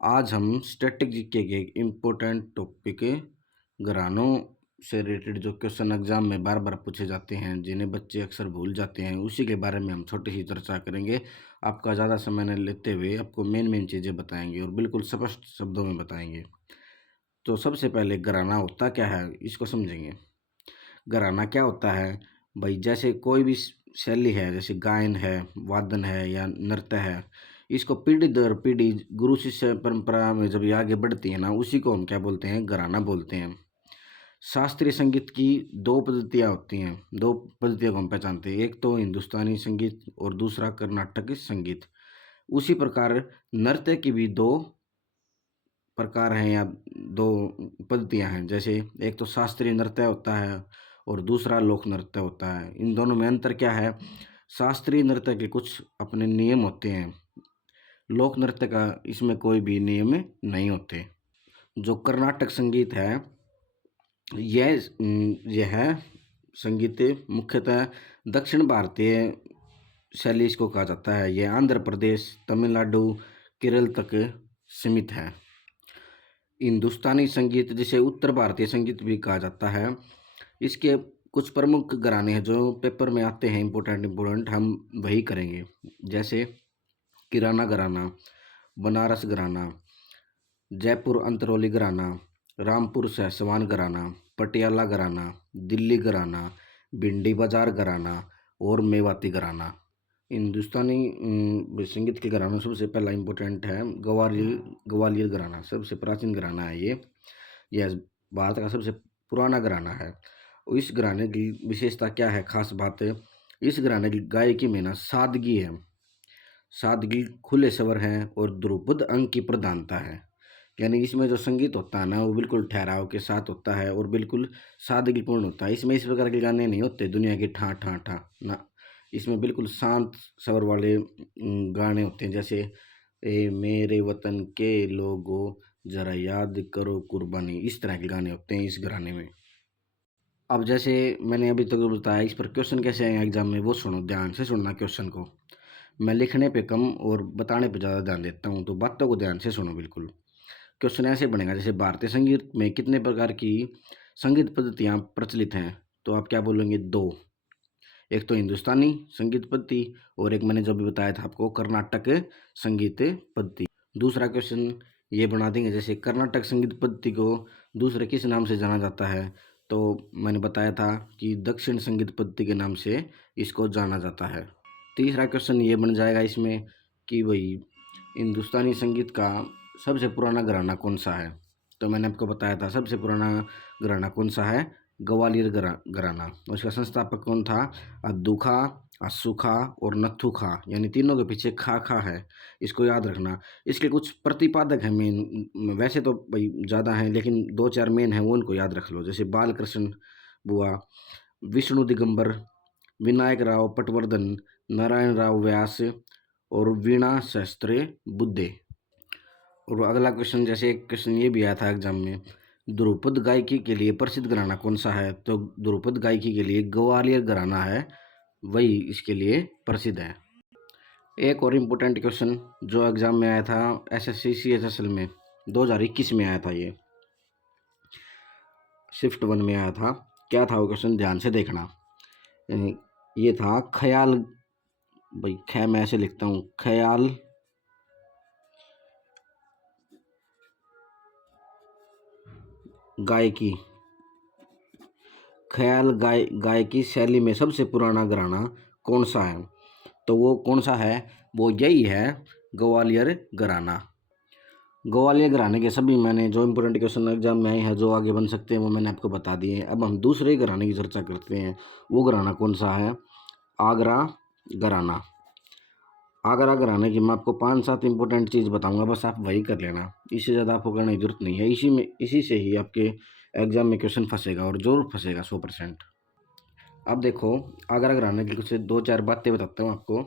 आज हम static GK के इम्पोर्टेंट टॉपिक घरानों से रिलेटेड जो क्वेश्चन एग्जाम में बार बार पूछे जाते हैं, जिन्हें बच्चे अक्सर भूल जाते हैं, उसी के बारे में हम छोटी सी चर्चा करेंगे। आपका ज़्यादा समय न लेते हुए आपको मेन चीज़ें बताएंगे और बिल्कुल स्पष्ट शब्दों में बताएंगे। तो सबसे पहले घराना होता क्या है, इसको समझेंगे। घराना क्या होता है भाई, जैसे कोई भी शैली है, जैसे गायन है, वादन है या नृत्य है, इसको पीढ़ी दर पीढ़ी गुरु शिष्य परंपरा में जब ये आगे बढ़ती है ना, उसी को हम क्या बोलते हैं, घराना बोलते हैं। शास्त्रीय संगीत की दो पद्धतियाँ होती हैं, दो पद्धतियों को हम पहचानते हैं। एक तो हिंदुस्तानी संगीत और दूसरा कर्नाटक संगीत। उसी प्रकार नृत्य की भी दो प्रकार हैं या दो पद्धतियाँ हैं। जैसे एक तो शास्त्रीय नृत्य होता है और दूसरा लोक नृत्य होता है। इन दोनों में अंतर क्या है? शास्त्रीय नृत्य के कुछ अपने नियम होते हैं, लोक नृत्य का इसमें कोई भी नियम नहीं होते। जो कर्नाटक संगीत है, यह संगीत मुख्यतः दक्षिण भारतीय शैली इसको कहा जाता है। यह आंध्र प्रदेश, तमिलनाडु, केरल तक सीमित है। हिंदुस्तानी संगीत, जिसे उत्तर भारतीय संगीत भी कहा जाता है, इसके कुछ प्रमुख घराने हैं जो पेपर में आते हैं, इम्पोर्टेंट हम वही करेंगे। जैसे किराना घराना, बनारस घराना, जयपुर अंतरौली घराना, रामपुर सहसवान घराना, पटियाला घराना, दिल्ली घराना, भिंडी बाजार घराना और मेवाती घराना। हिंदुस्तानी संगीत के घरानों सबसे पहला इम्पोर्टेंट है ग्वालियर घराना। सबसे प्राचीन घराना है यह भारत का सबसे पुराना घराना है। और इस घराने की विशेषता क्या है, खास बात है, इस घराने की गायकी में ना सादगी है, सादगी, खुले स्वर हैं और ध्रुपद अंग की प्रधानता है। यानी इसमें जो संगीत होता है ना, वो बिल्कुल ठहराव के साथ होता है और बिल्कुल सादगीपूर्ण होता है। इसमें इस प्रकार के गाने नहीं होते दुनिया के ठा ठा ठा ना, इसमें बिल्कुल शांत स्वर वाले गाने होते हैं। जैसे ए मेरे वतन के लोगों जरा याद करो कुर्बानी, इस तरह के गाने होते हैं इस घराने में। अब जैसे मैंने अभी तक बताया, इस पर क्वेश्चन कैसे आए एग्जाम में वो सुनो, ध्यान से सुनना क्वेश्चन को। मैं लिखने पे कम और बताने पे ज़्यादा ध्यान देता हूँ, तो बातों को ध्यान से सुनो बिल्कुल। क्वेश्चन ऐसे बनेगा, जैसे भारतीय संगीत में कितने प्रकार की संगीत पद्धतियाँ प्रचलित हैं? तो आप क्या बोलेंगे? दो। एक तो हिंदुस्तानी संगीत पद्धति और एक मैंने जो भी बताया था आपको, कर्नाटक संगीत पद्धति। दूसरा क्वेश्चन ये बना देंगे, जैसे कर्नाटक संगीत पद्धति को दूसरे किस नाम से जाना जाता है? तो मैंने बताया था कि दक्षिण संगीत पद्धति के नाम से इसको जाना जाता है। तीसरा क्वेश्चन ये बन जाएगा इसमें कि भाई हिंदुस्तानी संगीत का सबसे पुराना घराना कौन सा है? तो मैंने आपको बताया था सबसे पुराना घराना कौन सा है, ग्वालियर घराना। और इसका संस्थापक कौन था? अद्दू खां, अस्सू खां और नत्थू खां, यानी तीनों के पीछे खा खा है, इसको याद रखना। इसके कुछ प्रतिपादक हैं मेन, वैसे तो भाई ज़्यादा हैं लेकिन दो चार मेन हैं, वो उनको याद रख लो। जैसे बालकृष्ण बुआ, विष्णु दिगंबर, विनायक राव पटवर्धन, नारायण राव व्यास और वीणा शास्त्री बुद्धे। और अगला क्वेश्चन, जैसे एक क्वेश्चन ये भी आया था एग्जाम में, ध्रुपद गायकी के लिए प्रसिद्ध घराना कौन सा है? तो ध्रुपद गायकी के लिए ग्वालियर घराना है, वही इसके लिए प्रसिद्ध है। एक और इम्पोर्टेंट क्वेश्चन जो एग्जाम में आया था एसएससी CHSL में 2021 में आया था, ये शिफ्ट 1 में आया था। क्या था वो क्वेश्चन, ध्यान से देखना। ये था ख्याल, भाई ख्या मैं ऐसे लिखता हूँ, ख्याल गायकी, ख्याल गायकी शैली में सबसे पुराना घराना कौन सा है? तो वो कौन सा है? वो यही है, ग्वालियर घराना। ग्वालियर घराने के सभी मैंने जो इम्पोर्टेंट क्वेश्चन एग्जाम में आए हैं, जो आगे बन सकते हैं, वो मैंने आपको बता दिए हैं। अब हम दूसरे घराने की चर्चा करते हैं। वो घराना कौन सा है? आगरा घराना। आगरा घराने की मैं आपको 5-7 इंपॉर्टेंट चीज़ बताऊंगा, बस आप वही कर लेना, इससे ज़्यादा आपको करने की जरूरत नहीं है। इसी से ही आपके एग्जाम में क्वेश्चन फंसेगा और जरूर फंसेगा 100%। अब देखो, आगरा घराने की कुछ 2-4 बातें बताता हूँ आपको।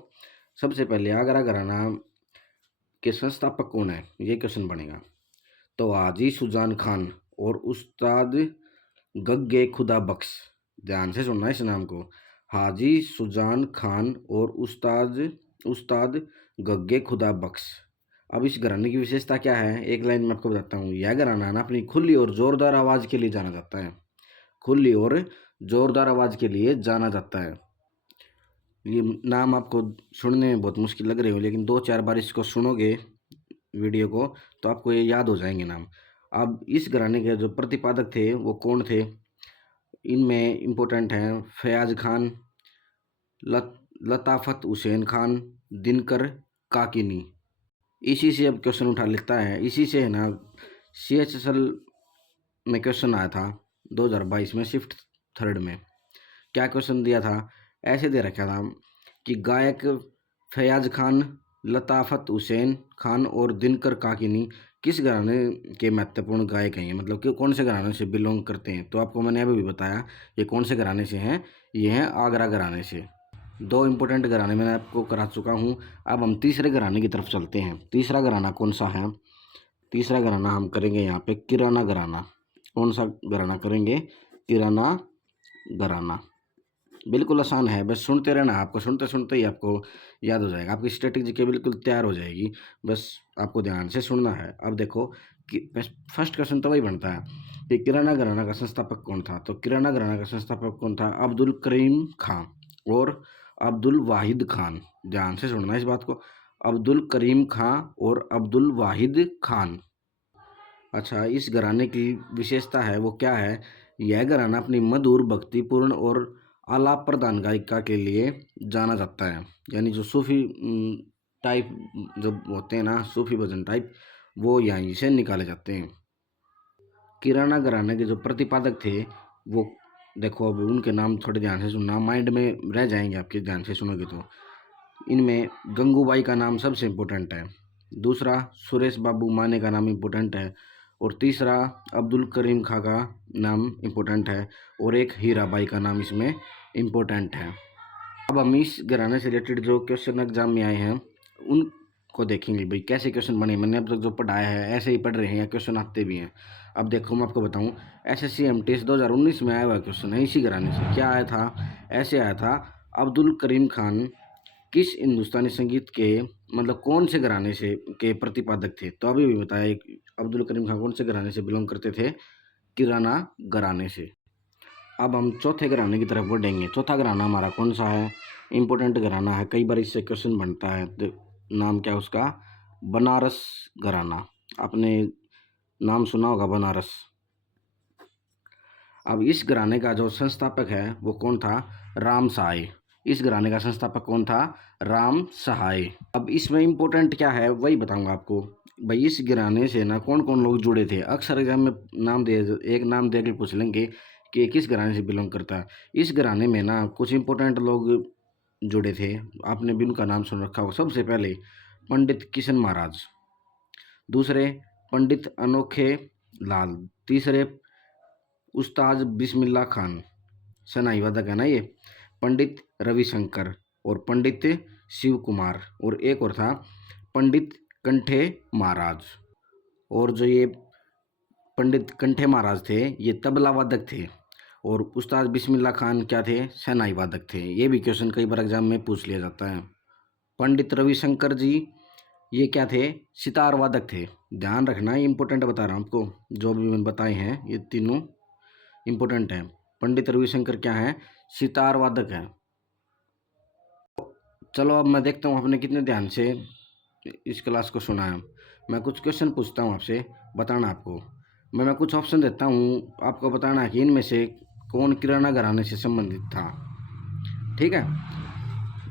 सबसे पहले आगरा घराना के संस्थापक कौन है, ये क्वेश्चन बनेगा। तो हाजी सुजान खान और उस्ताद गग्गे खुदा बख्श, ध्यान से सुनना इस नाम को, हाजी सुजान खान और उस्ताद उस्ताद गग्गे खुदा बख्श अब इस घराने की विशेषता क्या है, एक लाइन में आपको बताता हूँ। यह घराना ना अपनी खुली और जोरदार आवाज़ के लिए जाना जाता है। खुली और जोरदार आवाज़ के लिए जाना जाता है। ये नाम आपको सुनने में बहुत मुश्किल लग रहे हो, लेकिन 2-4 बार इसको सुनोगे वीडियो को तो आपको ये याद हो जाएंगे नाम। अब इस घराने के जो प्रतिपादक थे वो कौन थे, इनमें इम्पोर्टेंट हैं फयाज खान, लताफ़त हुसैन खान, दिनकर काकिनी। इसी से अब क्वेश्चन उठा लिखता है, इसी से है ना CHSL में क्वेश्चन आया था 2022 में शिफ्ट थर्ड में। क्या क्वेश्चन दिया था, ऐसे दे रखा था कि गायक फयाज खान, लताफ़त हुसैन खान और दिनकर काकिनी किस घराने के महत्वपूर्ण गायक हैं, मतलब कि कौन से घराने से बिलोंग करते हैं। तो आपको मैंने अभी भी बताया ये कौन से घराने से हैं, ये हैं आगरा घराने से। 2 इम्पोर्टेंट घराने मैंने आपको करा चुका हूँ। अब हम तीसरे घराने की तरफ चलते हैं। तीसरा घराना कौन सा है, तीसरा घराना हम करेंगे यहाँ पे किराना घराना। कौन सा घराना करेंगे, किराना घराना। बिल्कुल आसान है, बस सुनते रहना, आपको सुनते सुनते ही आपको याद हो जाएगा, आपकी स्ट्रेटेजी के बिल्कुल तैयार हो जाएगी, बस आपको ध्यान से सुनना है। अब देखो कि फर्स्ट क्वेश्चन तो वही बनता है कि किराना घराना का संस्थापक कौन था। तो किराना घराना का संस्थापक कौन था, अब्दुल करीम खां और अब्दुल वाहिद खान। ध्यान से सुनना इस बात को, अब्दुल करीम खां और अब्दुल वाहिद खान। अच्छा, इस घराने की विशेषता है वो क्या है, यह घराना अपनी मधुर, भक्तिपूर्ण और आलाप प्रधान गायिका के लिए जाना जाता है। यानी जो सूफी टाइप जो होते हैं ना, सूफी भजन टाइप, वो यहीं से निकाले जाते हैं। किराना घराने के जो प्रतिपादक थे वो देखो, अब उनके नाम थोड़े ध्यान से सुनना, माइंड में रह जाएंगे आपके ध्यान से सुनोगे तो। इनमें गंगूबाई का नाम सबसे इम्पोर्टेंट है, दूसरा सुरेश बाबू माने का नाम इम्पोर्टेंट है, और तीसरा अब्दुल करीम खां का नाम इम्पोर्टेंट है, और एक हीराबाई का नाम इसमें इम्पोर्टेंट है। अब हम इस घराने से रिलेटेड जो क्वेश्चन एग्जाम में आए हैं उनको देखेंगे भाई कैसे क्वेश्चन बने। मैंने अब तक जो पढ़ाया है ऐसे ही पढ़ रहे हैं या क्वेश्चन आते भी हैं। अब देखो मैं आपको बताऊं, SSC MTS 2019 में आया हुआ क्वेश्चन है इसी घराने से। क्या आया था, ऐसे आया था, अब्दुल करीम खान किस हिंदुस्तानी संगीत के मतलब कौन से घराने से के प्रतिपादक थे। तो अभी भी बताया, अब्दुल करीम खान कौन से घराने से बिलोंग करते थे, किराना घराने से। अब हम चौथे घराने की तरफ बढ़ेंगे। चौथा घराना हमारा कौन सा है, इम्पोर्टेंट घराना है, कई बार इससे क्वेश्चन बनता है। तो नाम क्या है उसका, बनारस घराना। आपने नाम सुना होगा बनारस। अब इस घराने का जो संस्थापक है वो कौन था, राम सहाय। इस घराने का संस्थापक कौन था, राम सहाय। अब इसमें इम्पोर्टेंट क्या है वही बताऊंगा आपको। भाई इस घराने से ना कौन कौन लोग जुड़े थे, अक्सर एग्जाम में नाम दे, एक नाम दे के पूछ लेंगे कि किस घराने से बिलोंग करता है। इस घराने में ना कुछ इंपॉर्टेंट लोग जुड़े थे, आपने भी उनका नाम सुन रखा होगा। सबसे पहले पंडित किशन महाराज, दूसरे पंडित अनोखे लाल, तीसरे उस्ताद बिस्मिल्लाह खान, सनाई वादक है ना ये, पंडित रविशंकर और पंडित शिव कुमार, और एक और था पंडित कंठे महाराज। और जो ये पंडित कंठे महाराज थे ये तबला वादक थे, और उस्ताद बिस्मिल्लाह खान क्या थे, शहनाई वादक थे। ये भी क्वेश्चन कई बार एग्जाम में पूछ लिया जाता है। पंडित रविशंकर जी ये क्या थे, सितार वादक थे। ध्यान रखना, ये इंपॉर्टेंट बता रहा हूँ आपको, जो भी मैंने बताए हैं ये तीनों इंपॉर्टेंट हैं। पंडित रविशंकर क्या है, सितार वादक है। चलो अब मैं देखता हूँ आपने कितने ध्यान से इस क्लास को सुना है। मैं कुछ क्वेश्चन पूछता हूँ आपसे, बताना आपको। मैं कुछ ऑप्शन देता हूँ, आपको बताना है कि इनमें से कौन किराना घराने से संबंधित था। ठीक है,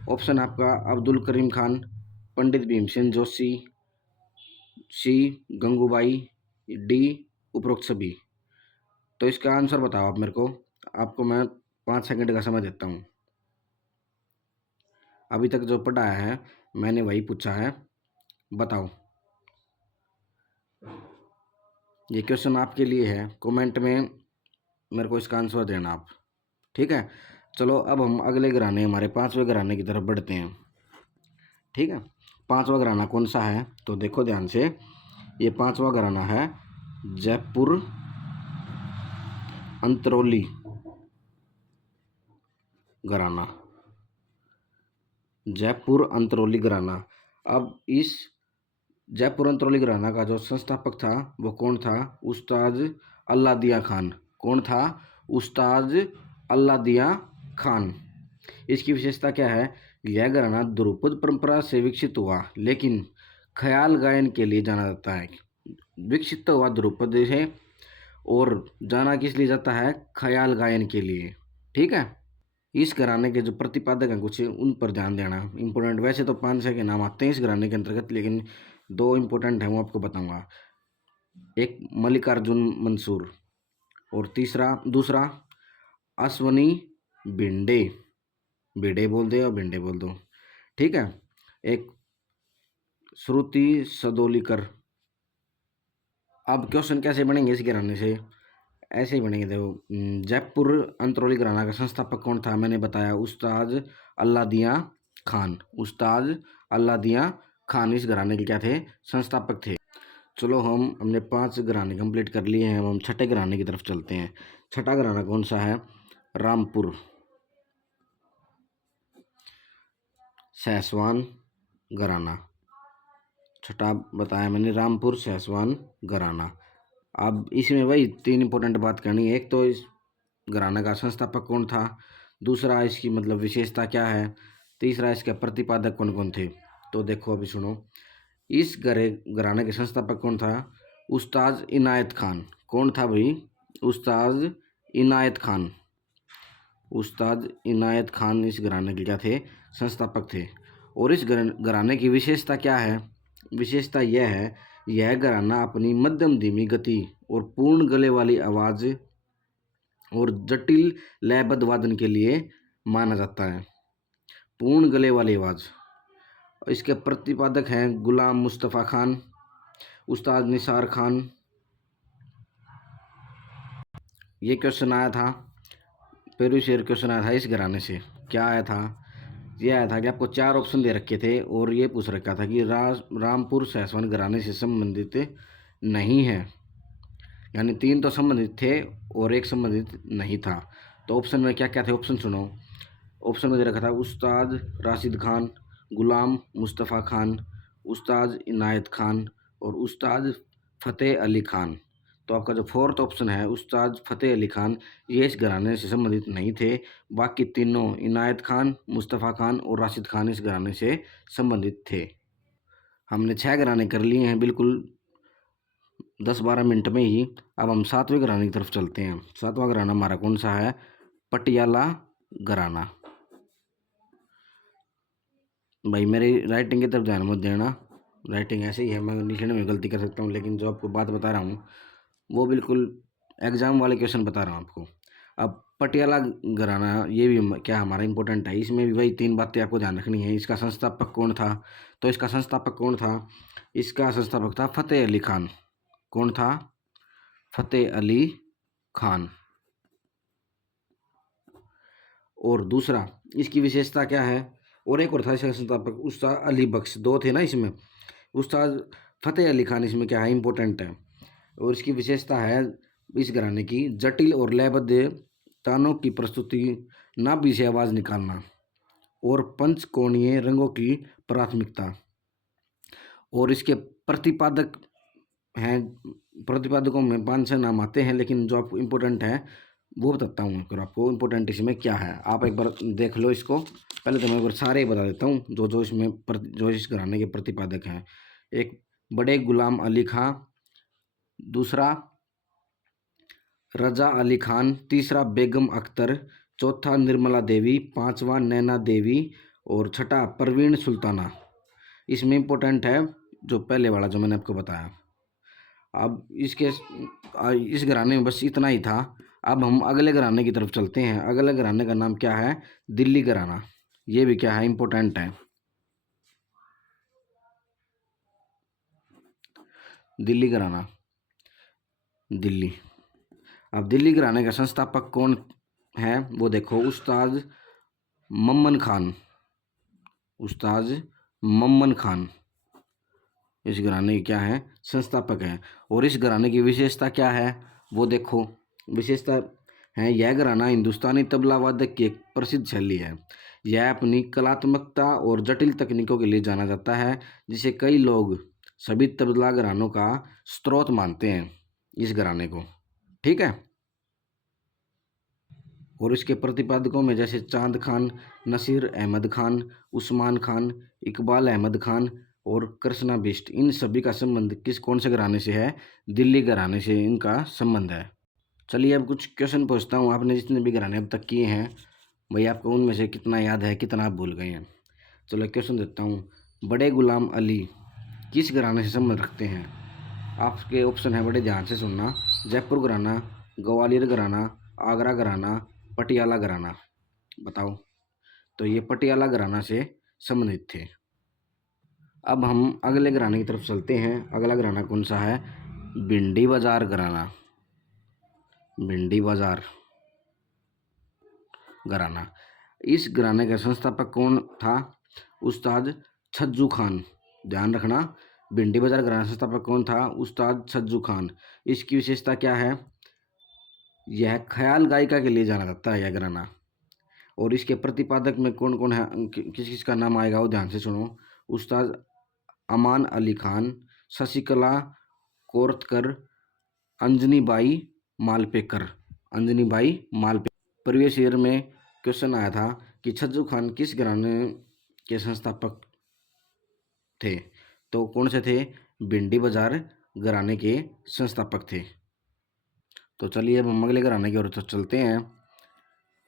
ऑप्शन आपका अब्दुल करीम खान, पंडित भीमसेन जोशी, सी गंगूबाई, डी उपरोक्त सभी। तो इसका आंसर बताओ आप मेरे को, आपको मैं 5 सेकंड का समय देता हूँ। अभी तक जो पढ़ा है मैंने वही पूछा है, बताओ। ये क्वेश्चन आपके लिए है, कमेंट में मेरे को इसका आंसर देना आप। ठीक है, चलो अब हम अगले घराने, हमारे 5वें घराने की तरफ बढ़ते हैं। ठीक है, 5वां घराना कौन सा है, तो देखो ध्यान से, ये 5वां घराना है जयपुर अंतरौली घराना। जयपुर अंतरौली घराना। अब इस जयपुर अंतरौली घराना का जो संस्थापक था वो कौन था? उस्ताद अल्लादिया खान। कौन था? उस्ताद अल्लादिया खान। इसकी विशेषता क्या है? यह घराना ध्रुपद परंपरा से विकसित हुआ, लेकिन ख्याल गायन के लिए जाना जाता है। विकसित हुआ ध्रुपद है और जाना किस लिए जाता है? ख्याल गायन के लिए। ठीक है। इस घराने के जो प्रतिपादक हैं कुछ उन पर ध्यान देना इम्पोर्टेंट। वैसे तो 5-6 के नाम आते हैं इस घराने के अंतर्गत, लेकिन 2 इम्पोर्टेंट हैं वो आपको बताऊंगा। एक मल्लिकार्जुन मंसूर और दूसरा अश्वनी भिंडे। भिडे बोल दे और भिंडे बोल दो। ठीक है। एक श्रुति सदोलीकर। अब क्वेश्चन कैसे बनेंगे इस घराने से? ऐसे ही बनेंगे। देखो, जयपुर अंतरौली घराना का संस्थापक कौन था? मैंने बताया उस्ताद अल्लादिया खान। उस्ताद अल्लादिया खान इस घराने के क्या थे? संस्थापक थे। चलो, हमने 5 घराने कंप्लीट कर लिए हैं। हम छठे घराने की तरफ चलते हैं। छठा घराना कौन सा है? रामपुर सैसवान घराना। छठा बताया मैंने, रामपुर सैसवान घराना। अब इसमें वही 3 इंपॉर्टेंट बात करनी है। एक तो इस घराना का संस्थापक कौन था, दूसरा इसकी मतलब विशेषता क्या है, तीसरा इसके प्रतिपादक कौन कौन थे। तो देखो अभी सुनो, इस घराने के संस्थापक कौन था? उस्ताद इनायत खान। कौन था भाई? उस्ताद इनायत खान। उस्ताद इनायत खान इस घराने के क्या थे? संस्थापक थे। और इस घराने की विशेषता क्या है? विशेषता यह है, यह घराना अपनी मध्यम धीमी गति और पूर्ण गले वाली आवाज़ और जटिल लयबद्ध वादन के लिए माना जाता है। पूर्ण गले वाली आवाज़। इसके प्रतिपादक हैं गुलाम मुस्तफ़ा खान, उस्ताद निसार खान। ये क्वेश्चन आया था, प्रीवियस ईयर क्वेश्चन आया था इस घराने से। क्या आया था? ये आया था कि आपको 4 ऑप्शन दे रखे थे और ये पूछ रखा था कि रामपुर सैसवान घराने से संबंधित नहीं है, यानी 3 तो संबंधित थे और 1 संबंधित नहीं था। तो ऑप्शन में क्या क्या थे? ऑप्शन सुनो। ऑप्शन में दे रखा था उस्ताद राशिद खान, गुलाम मुस्तफ़ा खान, उस्ताद इनायत खान और उस्ताद फ़तेह अली खान। तो आपका जो 4th ऑप्शन है उस्ताद फ़तेह अली खान, ये इस घराने से संबंधित नहीं थे। बाकी तीनों इनायत खान, मुस्तफ़ा खान और राशिद खान इस घराने से संबंधित थे। हमने 6 घराने कर लिए हैं बिल्कुल 10-12 मिनट में ही। अब हम 7वें घराने की तरफ चलते हैं। 7वां घराना हमारा कौन सा है? पटियाला घराना। भाई मेरी राइटिंग की तरफ ध्यान मत देना, राइटिंग ऐसे ही है, मैं लिखने में गलती कर सकता हूँ, लेकिन जो आपको बात बता रहा हूँ वो बिल्कुल एग्जाम वाले क्वेश्चन बता रहा हूँ आपको। अब पटियाला घराना ये भी क्या हमारा इंपॉर्टेंट है, इसमें भी वही 3 बातें आपको ध्यान रखनी है। इसका संस्थापक कौन था? तो इसका संस्थापक कौन था? इसका संस्थापक था फ़तेह अली खान। कौन था? फ़तेह अली खान। और दूसरा इसकी विशेषता क्या है? और एक और था इसका संस्थापक उस्ताद अली बख्श। 2 थे ना इसमें। उस्ताद फ़तेह अली खान इसमें क्या है? इम्पोर्टेंट है। और इसकी विशेषता है इस घराने की जटिल और लयबद्ध तानों की प्रस्तुति, नाभि से आवाज़ निकालना और पंचकोणीय रंगों की प्राथमिकता। और इसके प्रतिपादक हैं, प्रतिपादकों में 5-6 नाम आते हैं, लेकिन जो आपको इम्पोर्टेंट है वो बताता हूँ। अगर आपको इम्पोर्टेंट इसमें क्या है आप एक बार देख लो इसको। पहले तो मैं एक बार सारे ही बता देता हूँ जो इसमें जो इस घराने के प्रतिपादक हैं। एक बड़े गुलाम अली खां, दूसरा रजा अली खान, तीसरा बेगम अख्तर, चौथा निर्मला देवी, 5वां नैना देवी और छठा परवीन सुल्ताना। इसमें इम्पोर्टेंट है जो पहले वाला जो मैंने आपको बताया। अब इस घराने में बस इतना ही था। अब हम अगले घराने की तरफ चलते हैं। अगले घराने का नाम क्या है? दिल्ली घराना। ये भी क्या है? इम्पोर्टेंट है। दिल्ली घराना, दिल्ली। अब दिल्ली घराने का संस्थापक कौन है वो देखो, उस्ताद मम्मन खान। उस्ताद मम्मन खान इस घराने के क्या है? संस्थापक हैं। और इस घराने की विशेषता क्या है वो देखो। विशेषता है, यह घराना हिंदुस्तानी तबला वादक की एक प्रसिद्ध शैली है। यह अपनी कलात्मकता और जटिल तकनीकों के लिए जाना जाता है, जिसे कई लोग सभी तबला घरानों का स्रोत मानते हैं इस घराने को। ठीक है। और इसके प्रतिपादकों में जैसे चांद खान, नसीर अहमद खान, उस्मान खान, इकबाल अहमद खान और कृष्णा बिष्ट, इन सभी का संबंध कौन से घराने से है? दिल्ली घराने से इनका संबंध है। चलिए अब कुछ क्वेश्चन पूछता हूँ। आपने जितने भी घराने अब तक किए हैं भाई, आपको उनमें से कितना याद है, कितना आप भूल गए हैं? चलो क्वेश्चन देता हूँ। बड़े गुलाम अली किस घराने से संबंध रखते हैं? आपके ऑप्शन है, बड़े ध्यान से सुनना। जयपुर घराना, ग्वालियर घराना, आगरा घराना, पटियाला घराना। बताओ। तो ये पटियाला घराना से संबंधित थे। अब हम अगले घराने की तरफ चलते हैं। अगला घराना कौन सा है? भिंडी बाजार घराना। भिंडी बाजार घराना। इस घराने का संस्थापक कौन था? उस्ताद छज्जू खान। ध्यान रखना, भिंडी बाजार घराना संस्थापक कौन था? उस्ताद छज्जू खान। इसकी विशेषता क्या है? यह ख्याल गायिका के लिए जाना जाता है यह घराना। और इसके प्रतिपादक में कौन कौन है, किस किस का नाम आएगा वो ध्यान से सुनो। उस्ताद अमान अली खान, शशिकला कोरटकर, अंजनी बाई मालपेकर। अंजनी बाई मालपेकर। प्रीवियस ईयर में क्वेश्चन आया था कि छज्जू खान किस घराने के संस्थापक थे? तो कौन से थे? भिंडी बाजार घराने के संस्थापक थे। तो चलिए अब हम अगले घराने की ओर तो चलते हैं।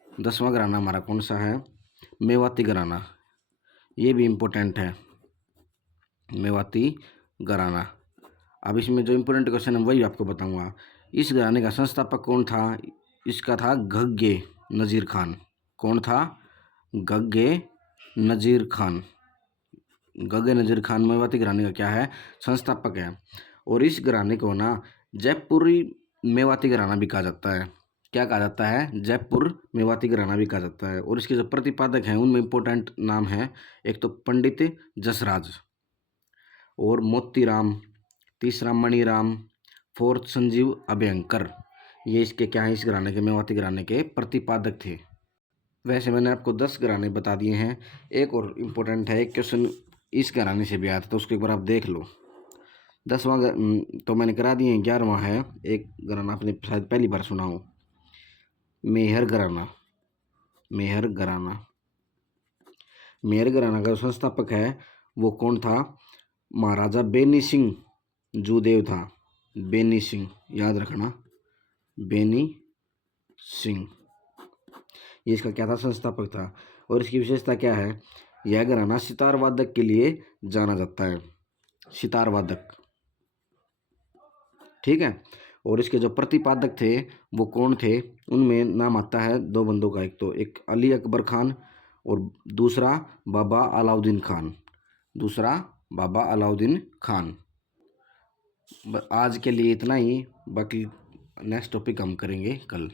10वां घराना हमारा कौन सा है? मेवाती घराना। ये भी इम्पोर्टेंट है, मेवाती घराना। अब इसमें जो इम्पोर्टेंट क्वेश्चन है वही आपको बताऊंगा। इस घराने का संस्थापक कौन था? इसका था गग्गे नज़ीर खान। कौन था? गग्गे नज़ीर खान। गग्गे नज़ीर खान मेवाती घराने का क्या है? संस्थापक है। और इस घराने को ना जयपुरी मेवाती घराना भी कहा जाता है। क्या कहा जाता है? जयपुर मेवाती घराना भी कहा जाता है। और इसके जो प्रतिपादक हैं उनमें इम्पोर्टेंट नाम है, एक तो पंडित जसराज और मोतीराम, तीसरा मणिराम, फोर्थ संजीव अभयंकर। ये इसके क्या है? इस घराने के, मेवाती घराने के प्रतिपादक थे। वैसे मैंने आपको 10 घराने बता दिए हैं। एक और इम्पोर्टेंट है, एक क्वेश्चन इस घराने से भी आया था तो उसको एक बार आप देख लो। 10वां तो मैंने करा दिए। 11वां है, एक घराना आपने शायद पहली बार सुना हो, मेहर घराना। मेहर घराना। मेहर घराना का संस्थापक है वो कौन था? महाराजा बेनी सिंह जूदेव था। बेनी सिंह, याद रखना, बेनी सिंह। ये इसका क्या था? संस्थापक था। और इसकी विशेषता क्या है? यह घराना सितार वादक के लिए जाना जाता है। सितार वादक। ठीक है। और इसके जो प्रतिपादक थे वो कौन थे? उनमें नाम आता है दो बंदों का, एक तो एक अली अकबर खान और दूसरा बाबा अलाउद्दीन खान। दूसरा बाबा अलाउद्दीन खान। आज के लिए इतना ही, बाकी नेक्स्ट टॉपिक हम करेंगे कल।